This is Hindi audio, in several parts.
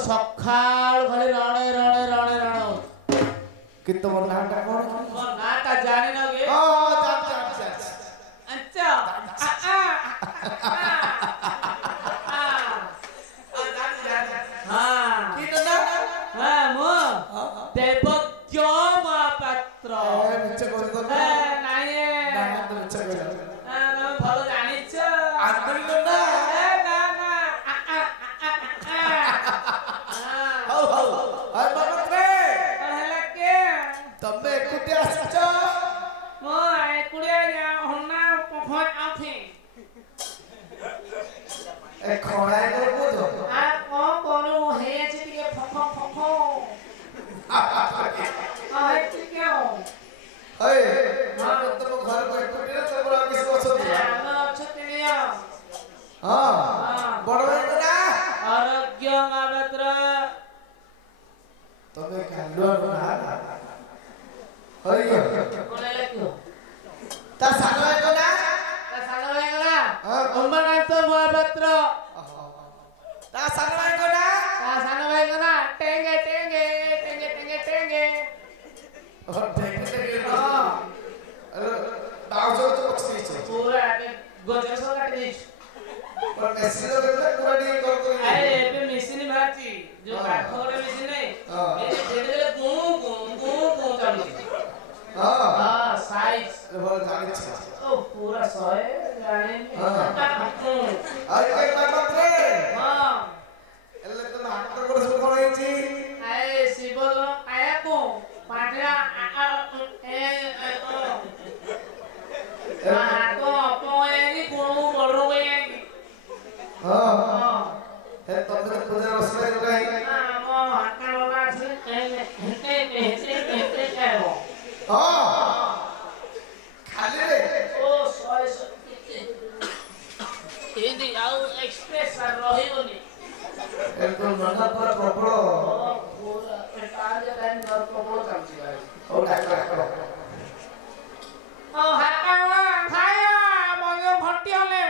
सखाल खाली रण रण रण रण किंतु मोर नाटा कोन मोर नाटा जानि नगे जान अच्छा हां कितना हां मो देवज्ञ महापात्र निचे कोन नाही ना तो निचे कोन ना भलो जानिछ आंदोलन ना तमे एकुटे आछछ मो एकुटे होना पखय आथि ए खणाय करबो तो आ को करू हे अछि के फख फख आ हे क्यों हे हम तो घर को एकुटे रे तोरा किस अछती हम अछती निया हां बड़ भाई ना आरोग्य महापात्र तमे कांडो ना हरि कोले लक्यो ता सानो है ना ता सानो है ना अम्मानाथ महापात्र ता सानो है ना ता सानो है ना टेंगे टेंगे टेंगे टेंगे टेंगे और टेंगे हां अरे दावजो तो पछती छे पूरा गजर सो काट देछ पर मेसिन रे पूरा डी करतो अरे एबे मेसिन बाची जो काठोरे मेसिन नहीं ए देले गु गु गु गु चालू हां साइज भल जानि छ ओ पूरा 100 जाने अरे के बात रे हां एले तो हाथ कर सब कोन हेची आए शिवगण आया को पाटरा ए को पोएगी कोणु बडरो गई हां हे तमे तो पूजा रसले गई हां मो हाथ वाला से हां खाली रे ओ 100 हिंदी आउ एक्सप्रेस रहिबनी एकदम मना पर प्रबल पूरा कार्य टाइम घर प्रबल चलछि भाई ओ डाक्टर ओ हाका खाया मयो घंटी हले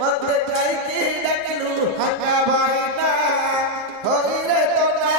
मते काई की डकलू हका भाईना होई रे तो ना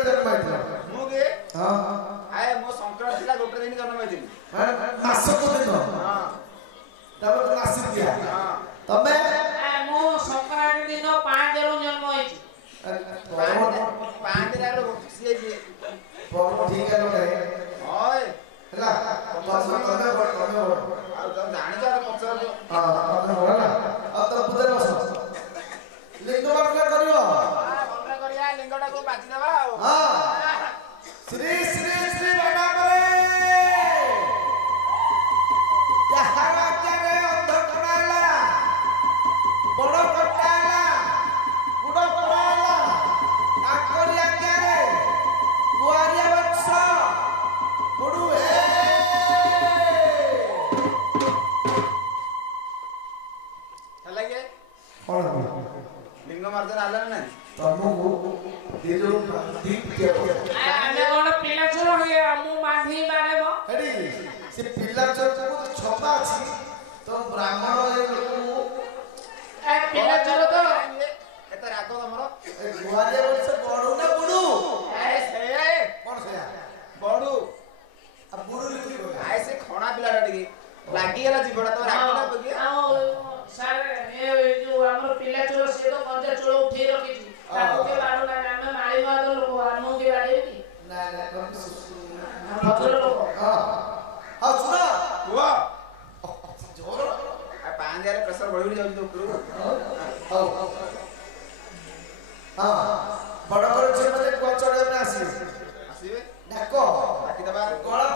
କେବେ ଜନ୍ମ ହେଇଥିଲା? ମୁଁ କି ହଁ ଆଏ ମୋ ସଂକ୍ରାନ୍ତି ଥିଲା ଗୋଟେ ଦିନ ଜନ୍ମ ହେଇଥିଲି। ମାସ କୋଦିନ ହଁ ତାପରେ ମାସିକିଆ। ହଁ ତମେ? ମୁଁ ସଂକ୍ରାନ୍ତି ଦିନ 5 ରୁ ଜନ୍ମ ହେଇଛି। 5 ରେ ଖୁସି ହେଇଛି। ଠିକ है लोग ଓଏ ହେଲା ତମେ ଆଉ ତମେ ଜାଣିଛ ପଚାରୁଛ। ହଁ ତମେ ହେଲା ଆଉ ତ ପୂଜାରେ ବସ ଲିଙ୍ଗ ବାଟଲା କରିବ। ମନେ କରିବା ଲିଙ୍ଗଟାକୁ ବାଜିଦେବା ଆଉ। ହଁ ଶ୍ରୀ ଶ୍ରୀ ଶ୍ରୀ ବାବାରେ ଯାହାର ଆଜ୍ଞାରେ ଅନ୍ଧକଣା ହେଲା ବଡ଼ କଟା ହେଲା ଗୁଡ଼ କଣା ହେଲା ତାଙ୍କରି ଆଜ୍ଞାରେ ଗୁଆରିଆ ବଂଶ ବୁଡୁ ହେ ହେଲା କି କଣ ଲିଙ୍ଗ ମାର୍ଜନ ହେଲା ନା ନାଇଁ? ତମକୁ ଏ ଯୋଉ ଠିକ କିଏ ଆମେ କଣ ପିଲା ଛୁଆ ମୁଁ ମାଝି ମାନେ ମ ଏଡି ସେ ପିଲା ଚୋରକୁ ଛପା ଅଛି ତ ବ୍ରାହ୍ମଣ ଏ ଲୋକକୁ ପିଲା ଛୁଆ ତ ଏତେ ରାଗ ତମର? ଏ ଗୁଆରିଆ ବଂଶ ବଡୁ ନା ବୁଡୁ? କଣ ସେଇଆ ବଡୁ ଆଉ ବୁଡୁ ଲିଖି ଆଏ ସେ ଖଣା ପିଲାଟା ଟିକେ ଲାଗିଗଲା ଜୀବଟା ତ ରାଗଟା ପକି। ସାର୍ ଏ ଯୋଉ ଆମର ପିଲା ଛୁଆ ସେ ତ କଞ୍ଚା ଚୋଳ ଉଠେଇ ରଖିଛି ତାକୁ କେ ବାଡୁ ନା ଆମେ ମାଳି ମାଦ ଲୋକ ଆମକୁ କେ ବାଡେଇବେ କି? ନା ନା ଭଦ୍ର ଲୋକ। ହଁ ଆଉ ଶୁଣ କୁହ ଜୋର ଆ ପାଞ୍ଜାରେ ପ୍ରେସର ବଢି ଯାଉଛି ତ ଉପରକୁ। ହଉ ହଁ ବଡ ବଡ ଝିଅ ମାନେ କୁଆ ଚଢେଇବା ପାଇଁ ଆସିବେ ଆସିବେ ଡାକ ଡାକିଦେବା। କଳା